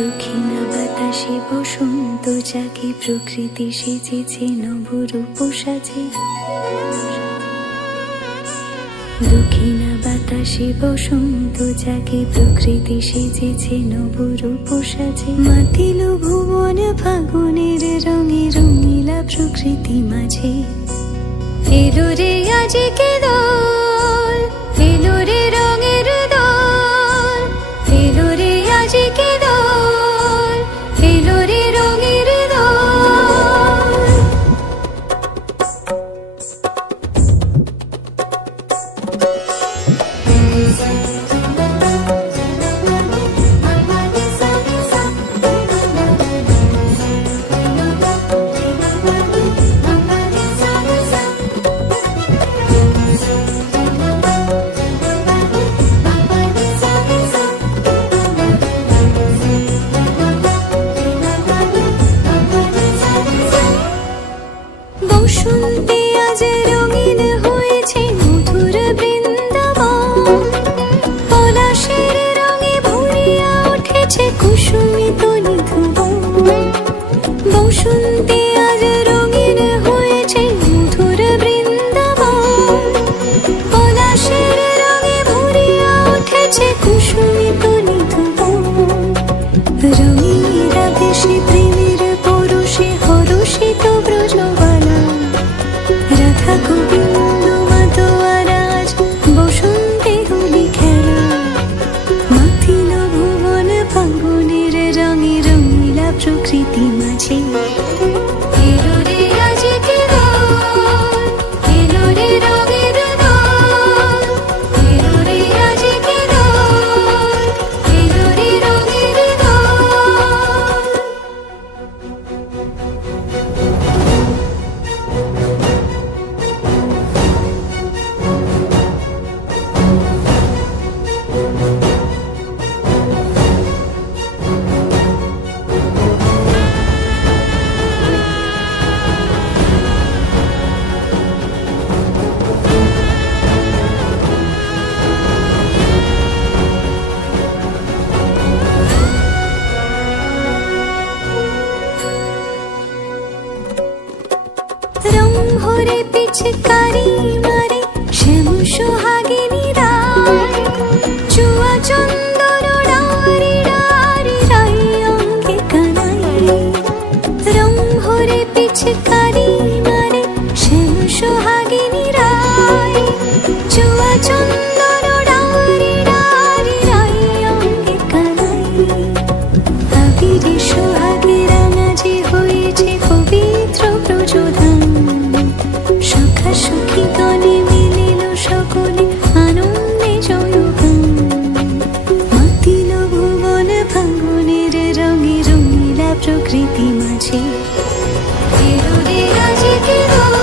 দক্ষিণা বাতাসে বসন্ত জাগে, প্রকৃতি সেজেছে নবরূপ সাজে। দক্ষিণা বাতাসে বসন্ত জাগে, প্রকৃতি সেজেছে নবরূপ সাজে। মাতিল ভুবন ফাগুনের রঙে, রঙিলা প্রকৃতি মাঝে। এলো রে আজকে দোল, এলো রে রঙের দোল, এলো রে আজকে দোল, এলো রে রঙের দোল। বসন্তে আজ রঙিন হয়েছে মধুর বৃন্দাবন, পলাশের রঙে ভরিয়া উঠেছে কুসুমিত নিধুবন। বসন্তে আজ রঙিন হয়েছে মধুর বৃন্দাবন, পলাশের রঙে ভরিয়া উঠেছে কুসুমিত নিধুবন। রঙিনীরা বেশি প্রেমের পরশে হরষিত ব্রজবালা, রাধা গোবিন্দ মাতোয়ারাজ বসন্তে হোলি খেলা। মাতিল ভুবন ফাগুনের রঙে, রঙিলা প্রকৃতি মাঝে। এলো রে আজকে দোল, এলো রে রঙের দোল, এলো রে আজকে দোল, এলো রে রঙের দোল। রং ভরে পিচকারি মারে শ্যাম সোহাগিনী রায়, চুয়া চন্দন ডারি ডারি রাই অঙ্গে কানাই। রং ভরে পিচকারি মারে শ্যাম সোহাগিনী রায়, চুয়া চন্দন ডারি ডারি রাই অঙ্গে কানাই। আবিরে সোহাগে রাঙাজি হয়েছে পবিত্র প্রযোধান, সখা সখী গণে মিলিল সকলে আনন্দে জয়গান। মাতিল ভুবন ফাগুনের রঙে, রঙিলা প্রকৃতি মাঝে। এলো রে আজকে দোল।